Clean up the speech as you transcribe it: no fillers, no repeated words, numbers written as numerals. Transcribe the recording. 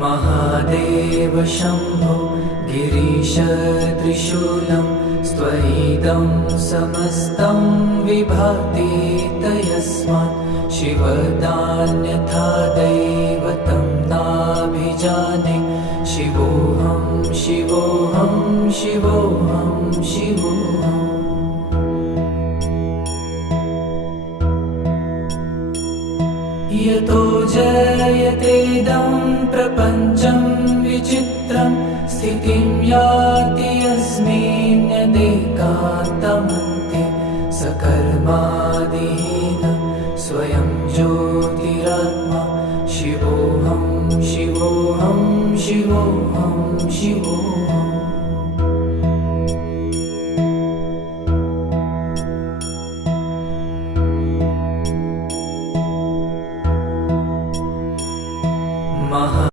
महादेव शम्भो गिरीश त्रिशूलं स्वैदं समस्तं विभाति तयस्मात् शिवदान्यथा दैवतं नाभिजाने शिवोऽहं शिवोऽहं शिवोऽहं शिवोऽहम् यतो जयतेदं प्रपञ्चं विचित्रं स्थितिं याति यस्मिन्नेकान्तमन्ते सकर्मादिहीनं स्वयं ज्योतिरात्मा शिवोऽहं शिवोऽहं शिवोऽहं शिवोऽहम्